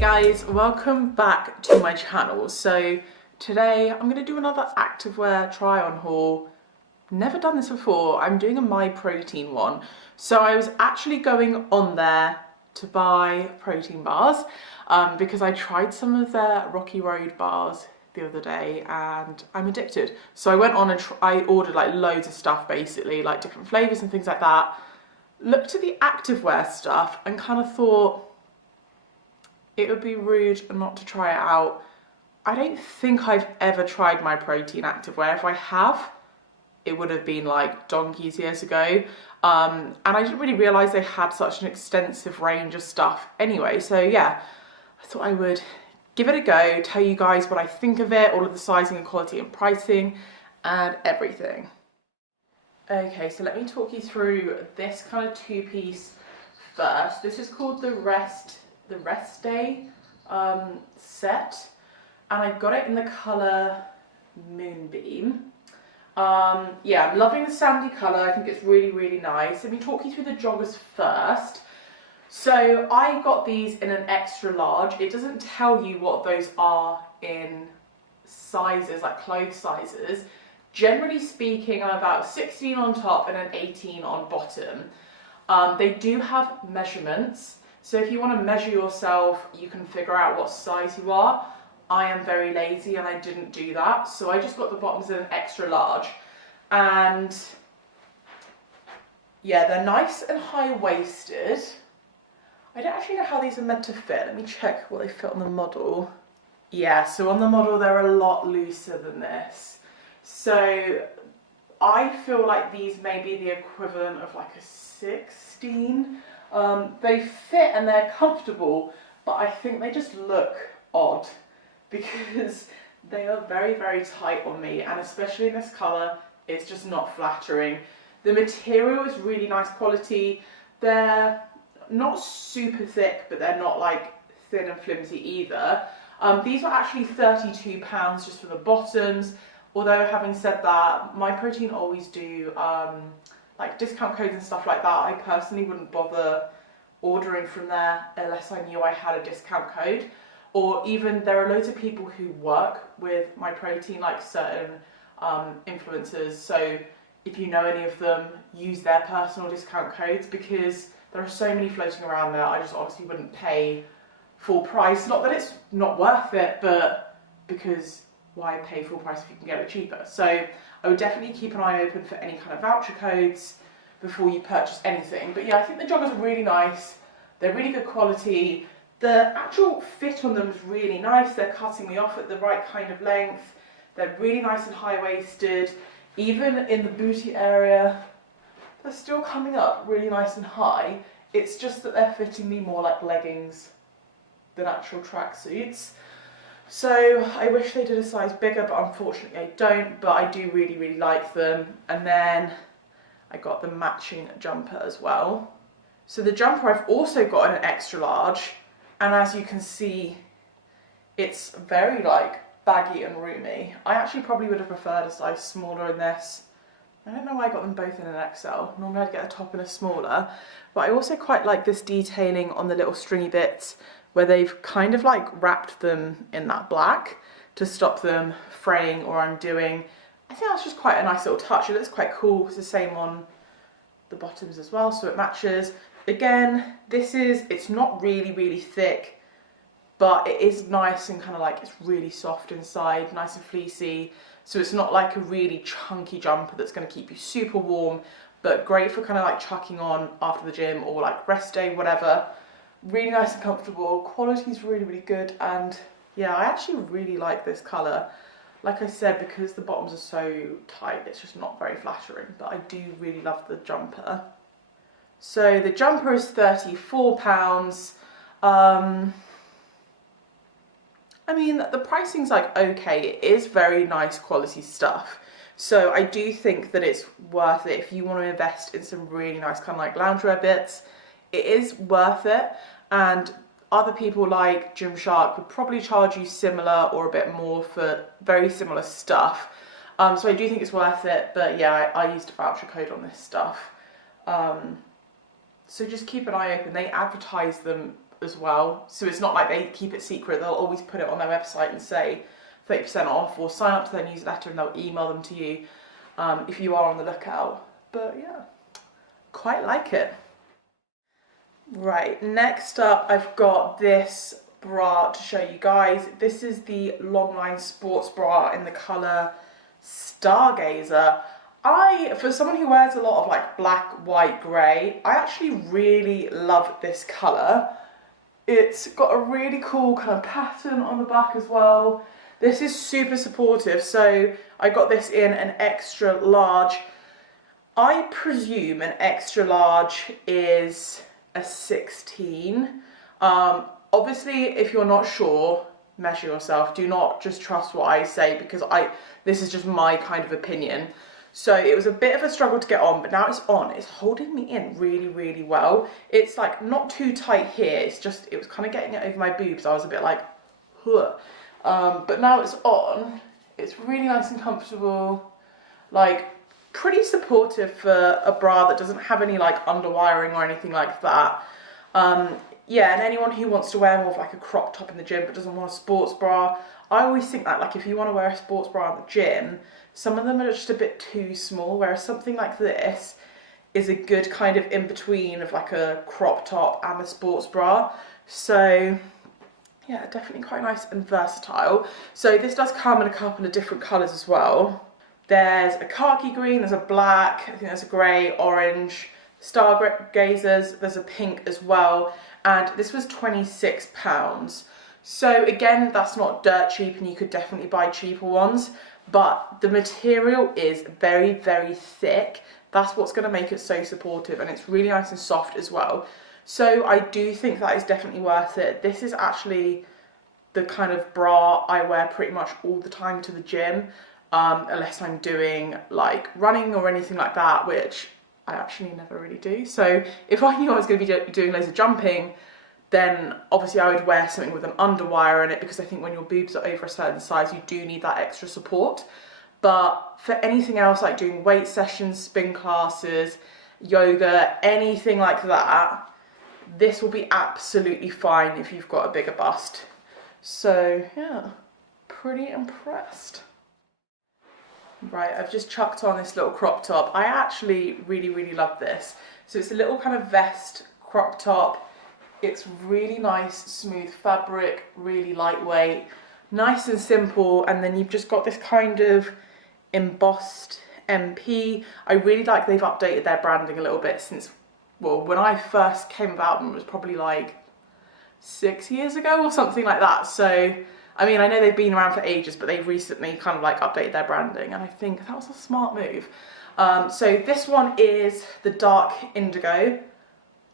Guys, welcome back to my channel. So today I'm going to do another activewear try on haul. Never done this before. I'm doing a MyProtein one. So I was actually going on there to buy protein bars because I tried some of their Rocky Road bars the other day and I'm addicted. So I went on and I ordered like loads of stuff, basically like different flavors and things like that. Looked at the activewear stuff and kind of thought it would be rude not to try it out. I don't think I've ever tried MyProtein activewear. If I have, it would have been like donkeys years ago. And I didn't really realise they had such an extensive range of stuff anyway. So yeah, I thought I would give it a go, tell you guys what I think of it, all of the sizing and quality and pricing and everything. Okay, so let me talk you through this kind of two-piece first. This is called the Rest Day set, and I got it in the colour Moonbeam. Yeah, I'm loving the sandy colour. I think it's really nice. Let me talk you through the joggers first. So I got these in an extra large. It doesn't tell you what those are in sizes, like clothes sizes. Generally speaking, I'm about 16 on top and an 18 on bottom. They do have measurements. So if you want to measure yourself, you can figure out what size you are. I am very lazy and I didn't do that. So I just got the bottoms in an extra large. And yeah, they're nice and high-waisted. I don't actually know how these are meant to fit. Let me check what they fit on the model. Yeah, so on the model, they're a lot looser than this. So I feel like these may be the equivalent of like a 16. They fit and they're comfortable, but I think they just look odd because they are very tight on me, and especially in this colour, it's just not flattering. The material is really nice quality. They're not super thick, but they're not like thin and flimsy either. These were actually £32 just for the bottoms, although having said that, MyProtein always do like discount codes and stuff like that. I personally wouldn't bother ordering from there unless I knew I had a discount code. Or even there are loads of people who work with MyProtein, like certain influencers. So if you know any of them, use their personal discount codes because there are so many floating around there. I just honestly wouldn't pay full price. Not that it's not worth it, but because why pay full price if you can get it cheaper? So I would definitely keep an eye open for any kind of voucher codes before you purchase anything. But yeah, I think the joggers are really nice. They're really good quality. The actual fit on them is really nice. They're cutting me off at the right kind of length. They're really nice and high-waisted. Even in the booty area, they're still coming up really nice and high. It's just that they're fitting me more like leggings than actual tracksuits. So I wish they did a size bigger, but unfortunately I don't. But I do really like them. And then I got the matching jumper as well. So the jumper I've also got in an extra large. And as you can see, it's very like baggy and roomy. I actually probably would have preferred a size smaller in this. I don't know why I got them both in an XL. Normally I'd get a top in a smaller. But I also quite like this detailing on the little stringy bits where they've kind of like wrapped them in that black to stop them fraying or undoing. I think that's just quite a nice little touch. It looks quite cool. It's the same on the bottoms as well, so it matches. Again, it's not really thick, but it is nice and kind of like it's really soft inside, nice and fleecy. So it's not like a really chunky jumper that's going to keep you super warm, but great for kind of like chucking on after the gym or like rest day, whatever. Really nice and comfortable. Quality is really good, and yeah, I actually really like this colour. Like I said, because the bottoms are so tight, it's just not very flattering, but I do really love the jumper. So the jumper is £34. I mean, the pricing's like okay. It is very nice quality stuff. So I do think that it's worth it if you want to invest in some really nice kind of like loungewear bits. It is worth it, and other people like Gymshark would probably charge you similar or a bit more for very similar stuff. So I do think it's worth it, but yeah, I used a voucher code on this stuff. So just keep an eye open. They advertise them as well. So it's not like they keep it secret. They'll always put it on their website and say 30% off, or sign up to their newsletter and they'll email them to you if you are on the lookout. But yeah, quite like it. Right, next up I've got this bra to show you guys. This is the Longline sports bra in the colour Stargazer. For someone who wears a lot of like black, white, grey, I actually really love this colour. It's got a really cool kind of pattern on the back as well. This is super supportive, so I got this in an extra large. I presume an extra large is a 16. Obviously, if you're not sure, measure yourself. Do not just trust what I say, because this is just my kind of opinion. So it was a bit of a struggle to get on, but now it's on. It's holding me in really, really well. It's like not too tight here. It was kind of getting it over my boobs. I was a bit like, huh. But now it's on. It's really nice and comfortable. Like, pretty supportive for a bra that doesn't have any like underwiring or anything like that. Yeah, and anyone who wants to wear more of like a crop top in the gym but doesn't want a sports bra, I always think that like if you want to wear a sports bra in the gym, some of them are just a bit too small, whereas something like this is a good kind of in between of like a crop top and a sports bra. So yeah, definitely quite nice and versatile. So this does come in a couple of different colours as well. There's a khaki green, there's a black, I think there's a grey, orange, stargazers, there's a pink as well, and this was £26. So again, that's not dirt cheap, and you could definitely buy cheaper ones, but the material is very, very thick. That's what's going to make it so supportive, and it's really nice and soft as well. So I do think that is definitely worth it. This is actually the kind of bra I wear pretty much all the time to the gym, unless I'm doing like running or anything like that, which I actually never really do. So if I knew I was going to be doing loads of jumping, then obviously I would wear something with an underwire in it, because I think when your boobs are over a certain size, you do need that extra support. But for anything else, like doing weight sessions, spin classes, yoga, anything like that, this will be absolutely fine if you've got a bigger bust. So yeah, pretty impressed. Right, I've just chucked on this little crop top. I actually really, really love this. So it's a little kind of vest crop top. It's really nice, smooth fabric, really lightweight, nice and simple, and then you've just got this kind of embossed MP. I really like they've updated their branding a little bit since, well, when I first came about them, it was probably like 6 years ago or something like that. So I mean, I know they've been around for ages, but they've recently kind of like updated their branding, and I think that was a smart move. So this one is the dark indigo.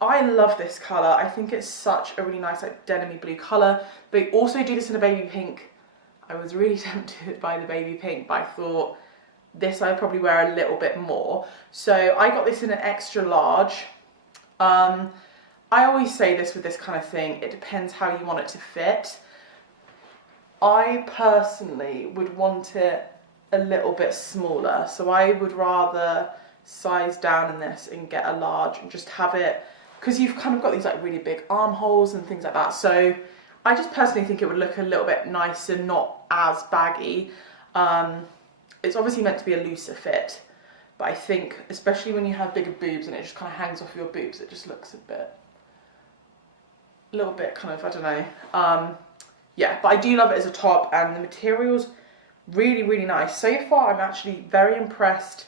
I love this colour. I think it's such a really nice like denim-y blue colour. They also do this in a baby pink. I was really tempted by the baby pink, but I thought this I'd probably wear a little bit more. So I got this in an extra large. I always say this with this kind of thing, it depends how you want it to fit. I personally would want it a little bit smaller, so I would rather size down in this and get a large and just have it, because you've kind of got these like really big armholes and things like that. So I just personally think it would look a little bit nicer, not as baggy. It's obviously meant to be a looser fit, but I think especially when you have bigger boobs and it just kind of hangs off your boobs, it just looks a little bit kind of, I don't know. Yeah, but I do love it as a top, and the material's really, really nice. So far, I'm actually very impressed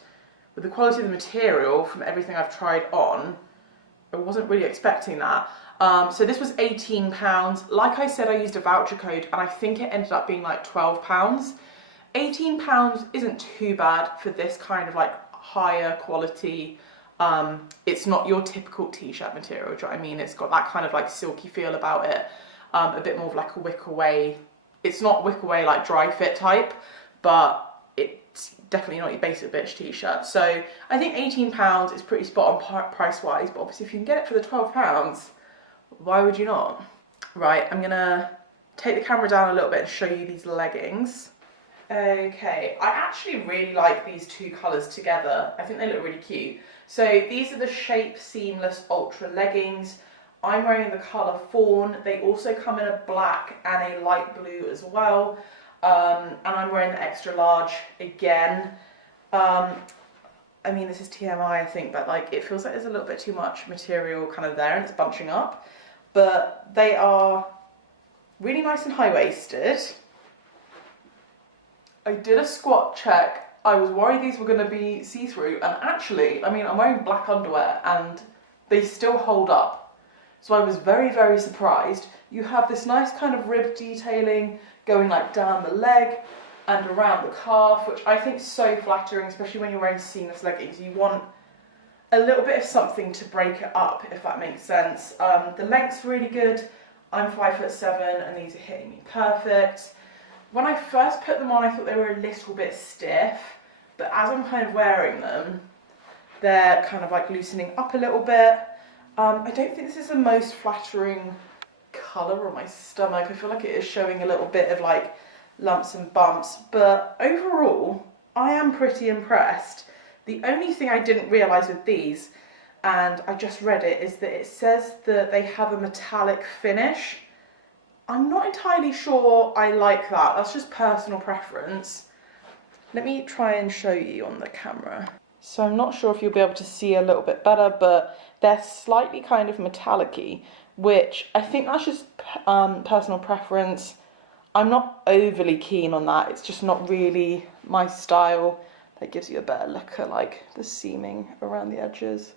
with the quality of the material from everything I've tried on. I wasn't really expecting that. So this was £18. Like I said, I used a voucher code, and I think it ended up being like £12. £18 isn't too bad for this kind of like higher quality. It's not your typical t-shirt material, do you know what I mean? It's got that kind of like silky feel about it. A bit more of like a wick away. It's not wick away like dry fit type, but it's definitely not your basic bitch t-shirt. So I think £18 is pretty spot on price wise, but obviously if you can get it for the £12, why would you not? Right, I'm gonna take the camera down a little bit and show you these leggings. Okay, I actually really like these two colours together. I think they look really cute. So these are the Shape Seamless Ultra leggings. I'm wearing the colour Fawn. They also come in a black and a light blue as well. And I'm wearing the extra large again. I mean, this is TMI, I think, but like it feels like there's a little bit too much material kind of there and it's bunching up. But they are really nice and high-waisted. I did a squat check. I was worried these were going to be see-through, and actually, I mean, I'm wearing black underwear and they still hold up. So I was very, very surprised. You have this nice kind of rib detailing going like down the leg and around the calf, which I think is so flattering, especially when you're wearing seamless leggings. You want a little bit of something to break it up, if that makes sense. The length's really good. I'm 5'7" and these are hitting me perfect. When I first put them on, I thought they were a little bit stiff, but as I'm kind of wearing them, they're kind of like loosening up a little bit. I don't think this is the most flattering colour on my stomach. I feel like it is showing a little bit of like lumps and bumps, but overall, I am pretty impressed. The only thing I didn't realise with these, and I just read it, is that it says that they have a metallic finish. I'm not entirely sure I like that. That's just personal preference. Let me try and show you on the camera. So I'm not sure if you'll be able to see a little bit better, but they're slightly kind of metallic-y, which I think that's just personal preference. I'm not overly keen on that. It's just not really my style. That gives you a better look at like the seaming around the edges.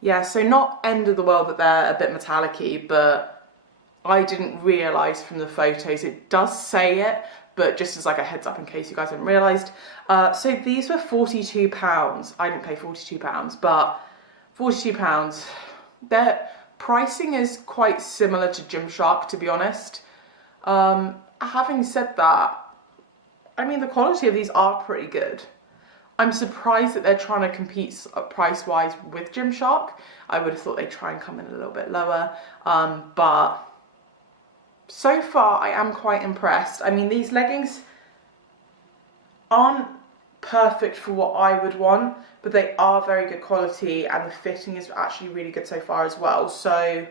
Yeah, so not end of the world that they're a bit metallic-y, but I didn't realise from the photos. It does say it, but just as like a heads up in case you guys haven't realised. So these were £42. I didn't pay £42, but £42. Their pricing is quite similar to Gymshark, to be honest. Having said that, I mean, the quality of these are pretty good. I'm surprised that they're trying to compete price-wise with Gymshark. I would have thought they'd try and come in a little bit lower, but so far I am quite impressed. I mean, these leggings aren't perfect for what I would want, but they are very good quality and the fitting is actually really good so far as well. So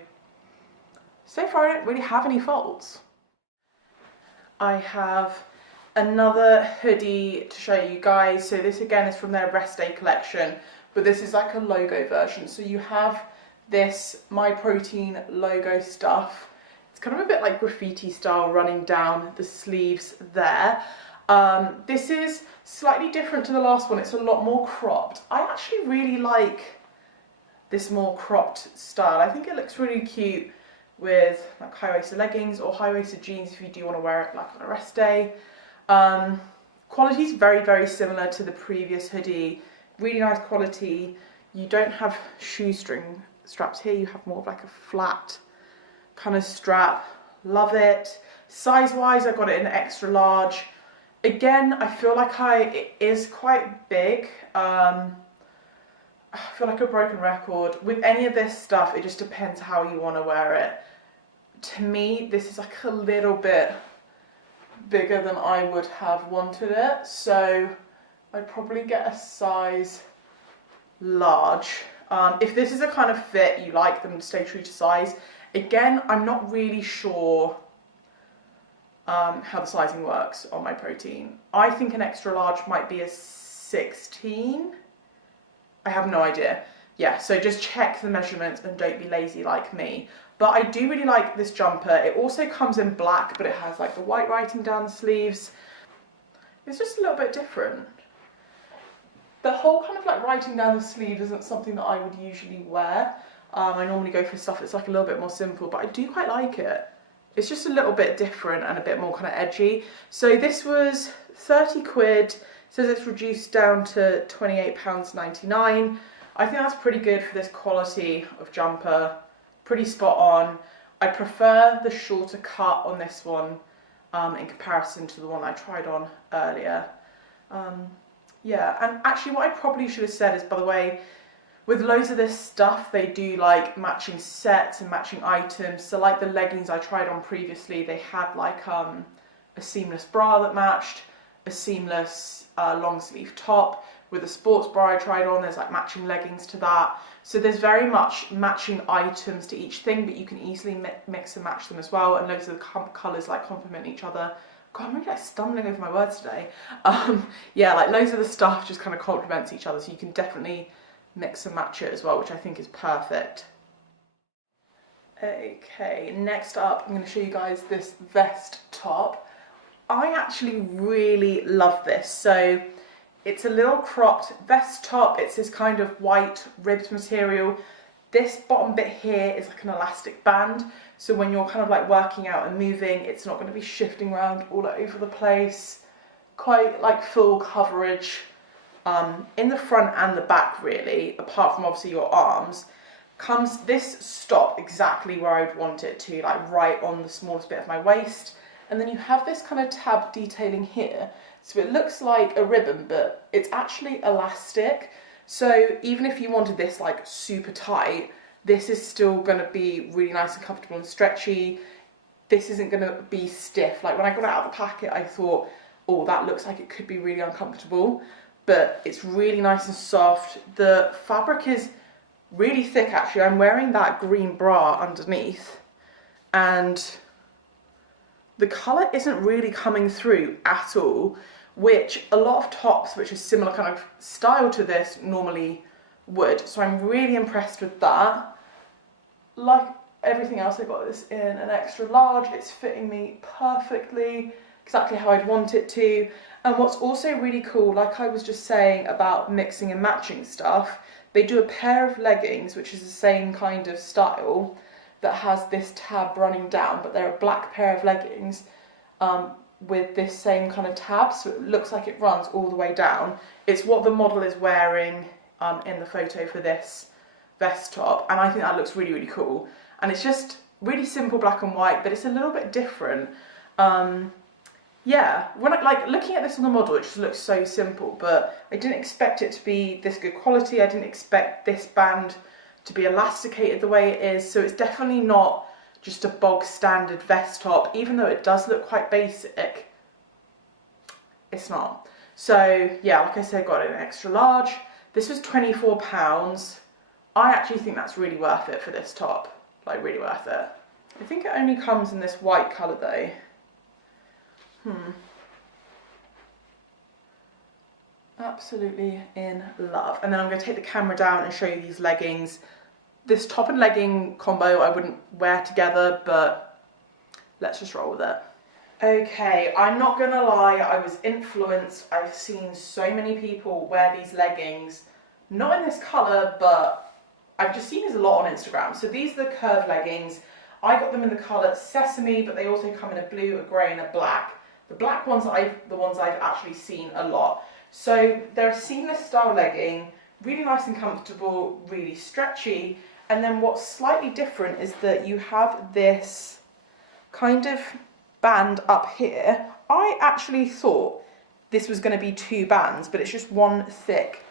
far I don't really have any faults. I have another hoodie to show you guys. So this again is from their rest day collection, but this is like a logo version. So you have this MyProtein logo stuff. It's kind of a bit like graffiti style running down the sleeves there. This is slightly different to the last one. It's a lot more cropped. I actually really like this more cropped style. I think it looks really cute with like high-waisted leggings or high-waisted jeans if you do want to wear it like on a rest day. Quality is very, very similar to the previous hoodie. Really nice quality. You don't have shoestring straps here. You have more of like a flat kind of strap. Love it. Size-wise, I got it in extra large. Again, I feel like it is quite big. I feel like a broken record. With any of this stuff, it just depends how you want to wear it. To me, this is like a little bit bigger than I would have wanted it, so I'd probably get a size large. If this is a kind of fit you like, then stay true to size. Again, I'm not really sure how the sizing works on MyProtein. I think an extra large might be a 16. I have no idea. Yeah, so just check the measurements and don't be lazy like me. But I do really like this jumper. It also comes in black, but it has like the white writing down the sleeves. It's just a little bit different. The whole kind of like writing down the sleeve isn't something that I would usually wear. I normally go for stuff that's like a little bit more simple, but I do quite like it. It's just a little bit different and a bit more kind of edgy. So this was 30 quid. It says it's reduced down to £28.99. I think that's pretty good for this quality of jumper. Pretty spot on. I prefer the shorter cut on this one in comparison to the one I tried on earlier. Yeah, and actually what I probably should have said is, by the way, with loads of this stuff, they do like matching sets and matching items. So like the leggings I tried on previously, they had like a seamless bra that matched, a seamless long sleeve top, with the sports bra I tried on, there's like matching leggings to that. So there's very much matching items to each thing, but you can easily mix and match them as well. And loads of the colours like complement each other. God, I'm really like stumbling over my words today. Yeah, like loads of the stuff just kind of complements each other. So you can definitely mix and match it as well, which I think is perfect. Okay, next up, I'm going to show you guys this vest top. I actually really love this. So it's a little cropped vest top. It's this kind of white ribbed material. This bottom bit here is like an elastic band. So when you're kind of like working out and moving, it's not going to be shifting around all over the place. Quite like full coverage in the front and the back really, apart from obviously your arms. Comes this stop exactly where I'd want it to, like right on the smallest bit of my waist. And then you have this kind of tab detailing here. So it looks like a ribbon, but it's actually elastic. So even if you wanted this like super tight, this is still going to be really nice and comfortable and stretchy. This isn't going to be stiff. Like when I got it out of the packet, I thought, oh, that looks like it could be really uncomfortable. But it's really nice and soft. The fabric is really thick actually. I'm wearing that green bra underneath and the colour isn't really coming through at all, which a lot of tops which are similar kind of style to this normally would. So I'm really impressed with that. Like everything else, I got this in an extra large. It's fitting me perfectly, exactly how I'd want it to. And what's also really cool, like I was just saying about mixing and matching stuff, they do a pair of leggings, which is the same kind of style, that has this tab running down, but they're a black pair of leggings with this same kind of tab, so it looks like it runs all the way down. It's what the model is wearing in the photo for this vest top, and I think that looks really, really cool. And it's just really simple black and white, but it's a little bit different. Yeah, when I, like looking at this on the model, it just looks so simple, but I didn't expect it to be this good quality. I didn't expect this band to be elasticated the way it is, so it's definitely not just a bog standard vest top, even though it does look quite basic. It's not. So yeah, like I said, got it in extra large. This was £24. I actually think that's really worth it for this top, like really worth it. I think it only comes in this white colour though. Absolutely in love. And then I'm going to take the camera down and show you these leggings. This top and legging combo I wouldn't wear together, but let's just roll with it. Okay, I'm not gonna lie, I was influenced. I've seen so many people wear these leggings, not in this colour, but I've just seen these a lot on Instagram. So these are the curved leggings. I got them in the colour Sesame, but they also come in a blue, a grey and a black. The black ones are the ones I've actually seen a lot. So they're a seamless style legging, really nice and comfortable, really stretchy. And then what's slightly different is that you have this kind of band up here. I actually thought this was going to be two bands, but it's just one thick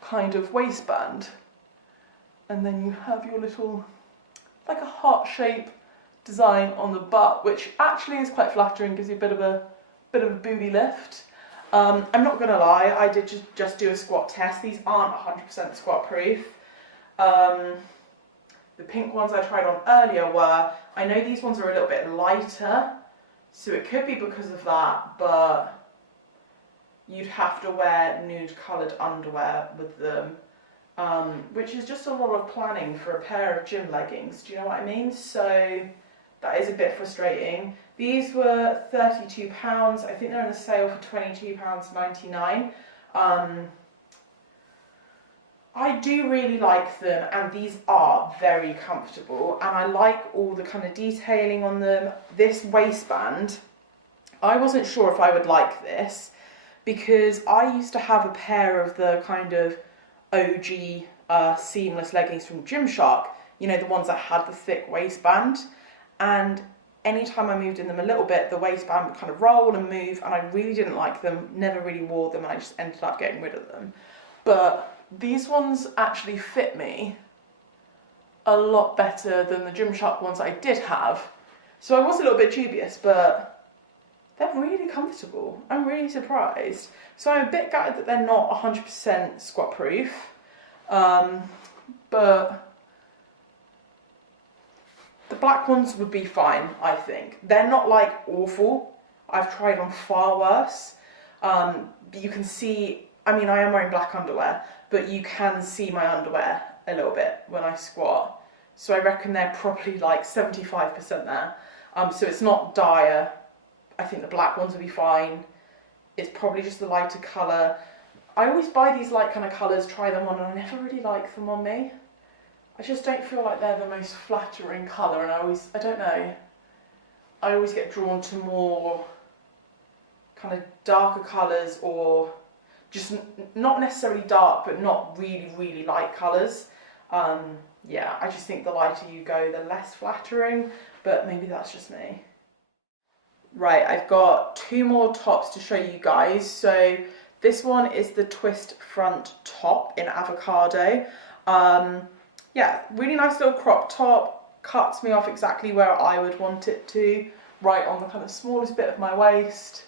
kind of waistband. And then you have your little, like a heart shape design on the butt, which actually is quite flattering, gives you a bit of a booty lift. I'm not gonna lie, I did just do a squat test. These aren't 100% squat proof. The pink ones I tried on earlier were. I know these ones are a little bit lighter, so it could be because of that, but you'd have to wear nude coloured underwear with them, which is just a lot of planning for a pair of gym leggings, do you know what I mean? So that is a bit frustrating. These were £32, I think they're in the sale for £22.99. I do really like them, and these are very comfortable, and I like all the kind of detailing on them. This waistband, I wasn't sure if I would like this, because I used to have a pair of the kind of OG seamless leggings from Gymshark, you know, the ones that had the thick waistband, and anytime I moved in them a little bit, the waistband would kind of roll and move, and I really didn't like them, never really wore them, and I just ended up getting rid of them. But these ones actually fit me a lot better than the Gymshark ones I did have. So I was a little bit dubious, but they're really comfortable. I'm really surprised. So I'm a bit gutted that they're not 100% squat proof, but the black ones would be fine, I think. They're not like awful. I've tried on far worse. You can see, I mean, I am wearing black underwear, but you can see my underwear a little bit when I squat. So I reckon they're probably like 75% there. So it's not dire. I think the black ones will be fine. It's probably just the lighter colour. I always buy these light kind of colours, try them on, and I never really like them on me. I just don't feel like they're the most flattering colour, and I don't know. I always get drawn to more kind of darker colours, or just not necessarily dark, but not really, really light colours. Yeah, I just think the lighter you go, the less flattering, but maybe that's just me. Right, I've got two more tops to show you guys. So this one is the twist front top in Avocado. Yeah, really nice little crop top, cuts me off exactly where I would want it to, right on the kind of smallest bit of my waist.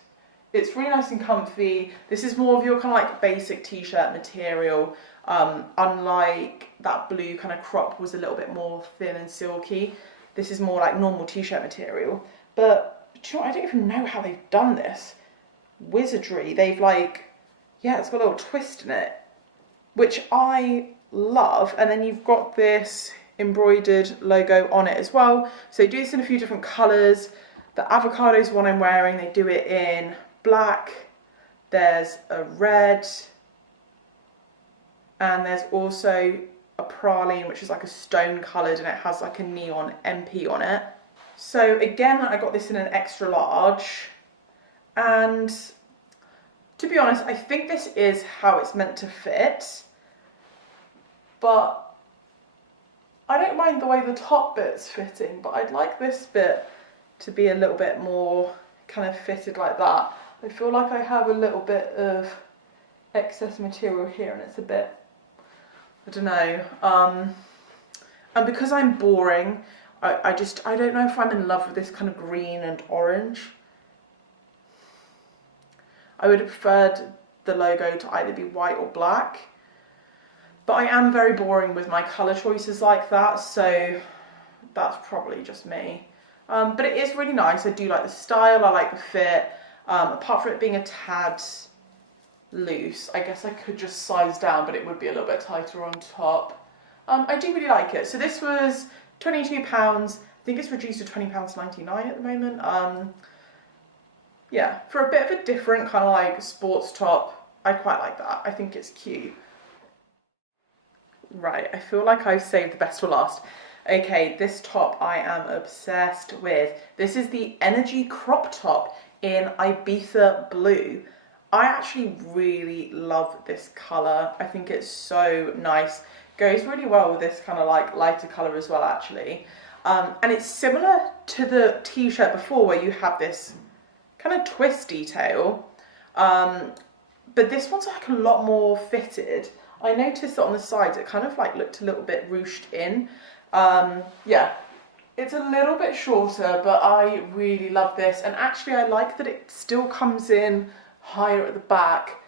It's really nice and comfy. This is more of your kind of like basic t-shirt material, unlike that blue kind of crop was a little bit more thin and silky. This is more like normal t-shirt material, but do you know what? I don't even know how they've done this. Wizardry. They've like, yeah, it's got a little twist in it, which I love. And then you've got this embroidered logo on it as well. So they do this in a few different colours. The Avocado is one I'm wearing. They do it in black. There's a red. And there's also a praline, which is like a stone coloured, and it has like a neon MP on it. So again, I got this in an extra large, and to be honest, I think this is how it's meant to fit, but I don't mind the way the top bit's fitting, but I'd like this bit to be a little bit more kind of fitted like that. I feel like I have a little bit of excess material here, and it's a bit, I don't know, and because I'm boring, I don't know if I'm in love with this kind of green and orange. I would have preferred the logo to either be white or black, but I am very boring with my colour choices like that, so that's probably just me. But it is really nice. I do like the style, I like the fit. Apart from it being a tad loose, I guess I could just size down, but it would be a little bit tighter on top. I do really like it. So this was £22. I think it's reduced to £20.99 at the moment. Yeah, for a bit of a different kind of like sports top, I quite like that. I think it's cute. Right, I feel like I've saved the best for last. Okay, this top I am obsessed with. This is the Energy crop top in Ibiza Blue. I actually really love this colour. I think it's so nice. Goes really well with this kind of like lighter colour as well, actually. And it's similar to the t-shirt before, where you have this kind of twist detail. But this one's like a lot more fitted. I noticed that on the sides it kind of like looked a little bit ruched in. Yeah, it's a little bit shorter, but I really love this. And actually I like that it still comes in higher at the back,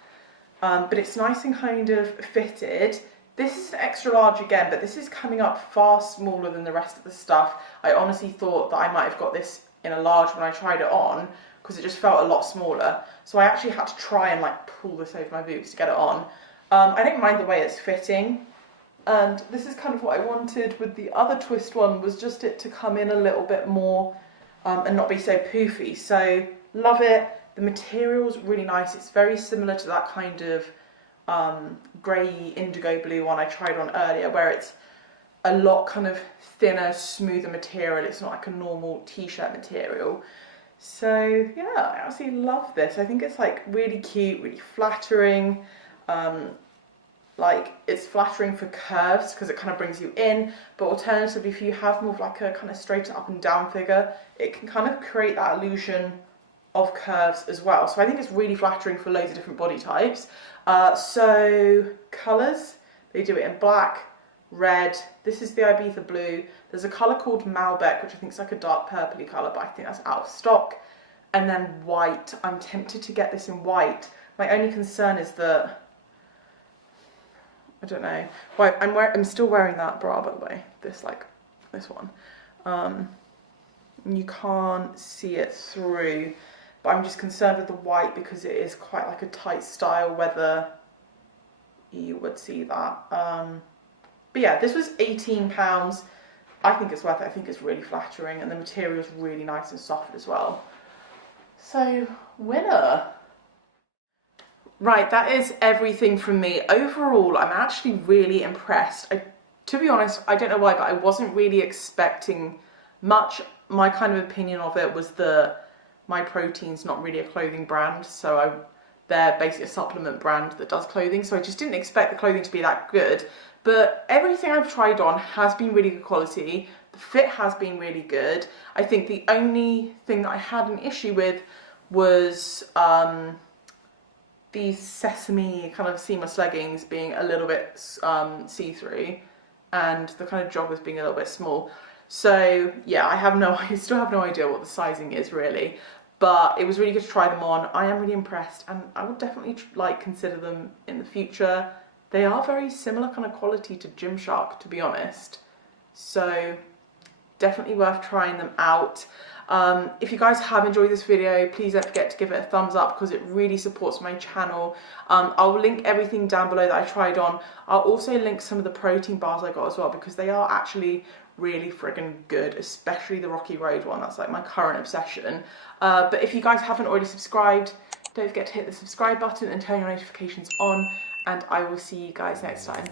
but it's nice and kind of fitted. This is an extra large again, but this is coming up far smaller than the rest of the stuff. I honestly thought that I might have got this in a large when I tried it on, because it just felt a lot smaller. So I actually had to try and like pull this over my boobs to get it on. I don't mind the way it's fitting. And this is kind of what I wanted with the other twist one, was just it to come in a little bit more and not be so poofy. So love it. The material's really nice. It's very similar to that kind of grey indigo blue one I tried on earlier, where it's a lot kind of thinner, smoother material. It's not like a normal t-shirt material. So yeah, I absolutely love this. I think it's like really cute, really flattering. Like it's flattering for curves because it kind of brings you in, but alternatively if you have more of like a kind of straight up and down figure, it can kind of create that illusion of curves as well. So I think it's really flattering for loads of different body types. So colours, they do it in black, red. This is the Ibiza Blue. There's a colour called Malbec, which I think is like a dark purpley colour, but I think that's out of stock. and then white. I'm tempted to get this in white. My only concern is that, I don't know. Well, I'm still wearing that bra, by the way. This one. You can't see it through, but I'm just concerned with the white because it is quite like a tight style, whether you would see that. But yeah, this was £18. I think it's worth it. I think it's really flattering, and the material is really nice and soft as well. So, winner. Right, that is everything from me. Overall, I'm actually really impressed. To be honest, I don't know why, but I wasn't really expecting much. My kind of opinion of it was that MyProtein's not really a clothing brand, so they're basically a supplement brand that does clothing, so I just didn't expect the clothing to be that good. But everything I've tried on has been really good quality. The fit has been really good. I think the only thing that I had an issue with was these sesame kind of seamless leggings being a little bit see-through, and the kind of joggers being a little bit small. So yeah, I still have no idea what the sizing is really, but it was really good to try them on. I am really impressed, and I would definitely consider them in the future. They are very similar kind of quality to Gymshark, to be honest. So definitely worth trying them out. If you guys have enjoyed this video, please don't forget to give it a thumbs up because it really supports my channel. I'll link everything down below that I tried on. I'll also link some of the protein bars I got as well, because they are actually really friggin' good, especially the Rocky Road one. That's like my current obsession. But if you guys haven't already subscribed, don't forget to hit the subscribe button and turn your notifications on, and I will see you guys next time.